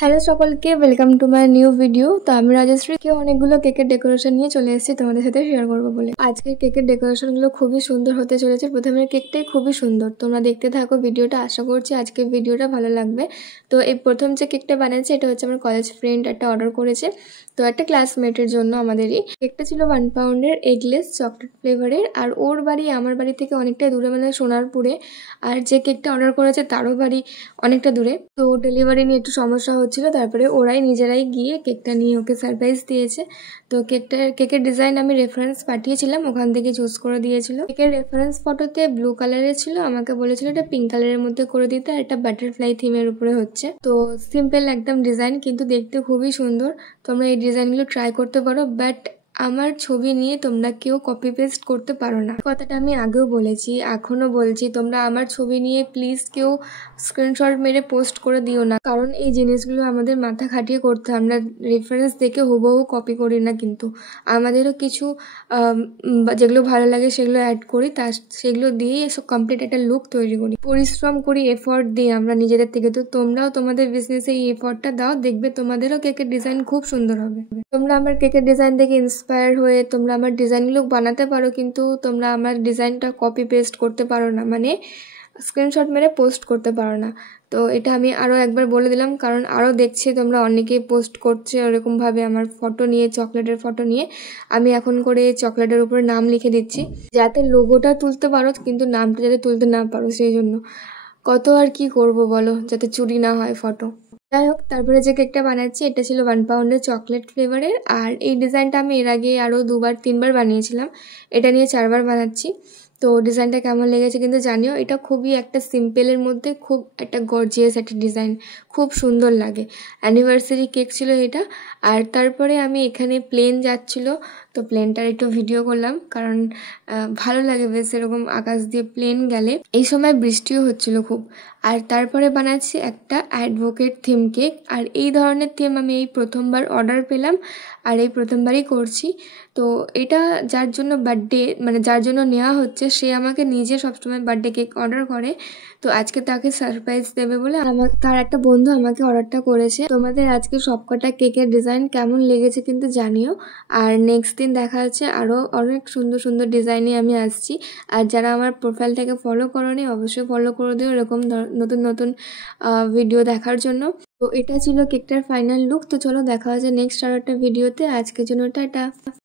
Hello সকলকে, welcome to my new video. তো আমি রাজশ্রী অনেকগুলো কেকের ডেকোরেশন নিয়ে চলে এসেছি তোমাদের সাথে শেয়ার করবো বলে। আজকের কেকের ডেকোরেশনগুলো খুবই সুন্দর হতে চলেছে। প্রথমের কেকটাই খুবই সুন্দর, তোমরা দেখতে থাকো ভিডিওটা। আশা করছি আজকের ভিডিওটা ভালো লাগবে। তো এই প্রথম যে কেকটা বানাচ্ছি এটা হচ্ছে আমার কলেজ ফ্রেন্ড একটা অর্ডার করেছে, তো একটা ক্লাসমেটের জন্য আমাদেরই। কেকটা ছিল 1 পাউন্ডের এগলেস চকলেট ফ্লেভারের, আর ওর বাড়ি আমার বাড়ি থেকে অনেকটা দূরে, মানে সোনারপুরে। আর যে কেকটা অর্ডার করেছে তারও বাড়ি অনেকটা দূরে, তো ডেলিভারি নিয়ে একটু সমস্যা হচ্ছিল। তারপরে ওরাই নিজেরাই গিয়ে কেকটা নিয়ে ওকে সারপ্রাইজ দিয়েছে। তো কেকের ডিজাইন আমি রেফারেন্স পাঠিয়েছিলাম, ওখান থেকে চুজ করে দিয়েছিল। কেকের রেফারেন্স ফটোতে ব্লু কালারের ছিল, আমাকে বলেছিল এটা পিঙ্ক কালারের মধ্যে করে দিতে, আর এটা বাটারফ্লাই থিমের উপরে হচ্ছে। তো সিম্পল একদম ডিজাইন, কিন্তু দেখতে খুবই সুন্দর। তোমরা এই ডিজাইনগুলো ট্রাই করতে পারো, বাট আমার ছবি নিয়ে তোমরা কেউ কপি পেস্ট করতে পারো না। কথাটা আমি আগেও বলেছি, এখনো বলছি, তোমরা আমার ছবি নিয়ে প্লিজ কেউ স্ক্রিনশট মেরে পোস্ট করে দিও না, কারণ এই জিনিসগুলো আমাদের মাথা খাটিয়ে করতে হয়। আমরা রেফারেন্স দেখে হুবহু কপি করি না, কিন্তু আমাদেরও কিছু যেগুলো ভালো লাগে সেগুলো অ্যাড করি, সেগুলো দিয়েই এসব কমপ্লিট একটা লুক তৈরি করি। পরিশ্রম করি, এফর্ট দিই আমরা নিজেদের থেকে। তো তোমরাও তোমাদের বিজনেসে এই এফর্টটা দাও, দেখবে তোমাদেরও কেকের ডিজাইন খুব সুন্দর হবে। তোমরা আমার কেকের ডিজাইন দেখে ইন্সপায়ার হয়ে তোমরা আমার ডিজাইনগুলো বানাতে পারো, কিন্তু তোমরা আমার ডিজাইনটা কপি পেস্ট করতে পারো না, মানে স্ক্রিনশট মেরে পোস্ট করতে পারো না। তো এটা আমি আরও একবার বলে দিলাম, কারণ আরও দেখছি তোমরা অনেকেই পোস্ট করছে ওরকমভাবে আমার ফটো নিয়ে, চকলেটের ফটো নিয়ে। আমি এখন করে চকলেটের উপরে নাম লিখে দিচ্ছি, যাতে লোগোটা তুলতে পারো কিন্তু নামটা যাতে তুলতে না পারো, সেই জন্য। কত আর কি করব বলো, যাতে চুরি না হয় ফটো। যাই হোক, তারপরে যে কেকটা বানাচ্ছি এটা ছিল 1 পাউন্ডের চকলেট ফ্লেভারের, আর এই ডিজাইনটা আমি এর আগে আরও 2-3বার বানিয়েছিলাম। এটা নিয়ে 4বার বানাচ্ছি। তো ডিজাইনটা কেমন লেগেছে কিন্তু জানিও। এটা খুবই একটা সিম্পলের মধ্যে খুব একটা গর্জিয়াস একটা ডিজাইন, খুব সুন্দর লাগে। অ্যানিভার্সারি কেক ছিল এটা। আর তারপরে আমি এখানে প্লেন যাচ্ছিল, তো প্লেনটার একটু ভিডিও করলাম, কারণ ভালো লাগে বেশ এরকম আকাশ দিয়ে প্লেন গেলে। এই সময় বৃষ্টিও হচ্ছিল খুব। আর তারপরে বানাচ্ছি একটা অ্যাডভোকেট থিম কেক, আর এই ধরনের থিম আমি এই প্রথমবার অর্ডার পেলাম, আর এই প্রথমবারই করছি। তো এটা যার জন্য বার্থডে, মানে যার জন্য নেওয়া হচ্ছে, সে আমাকে নিজে সবসময় বার্থডে কেক অর্ডার করে। তো আজকে তাকে সারপ্রাইজ দেবে বলে তার একটা বন্ধু আমাকে অর্ডারটা করেছে। তোমাদের আজকে সবকটা কেকের ডিজাইন কেমন লেগেছে কিন্তু জানিও। আর নেক্সট দিন দেখা হচ্ছে আরও অনেক সুন্দর সুন্দর ডিজাইনে আমি আসছি। আর যারা আমার প্রোফাইলটাকে ফলো করোনি অবশ্যই ফলো করে দিও এরকম নতুন নতুন ভিডিও দেখার জন্য। তো এটা ছিল কেকটার ফাইনাল লুক। তো চলো দেখা হচ্ছে নেক্সট আর একটা ভিডিওতে। আজকের জন্য টাটা।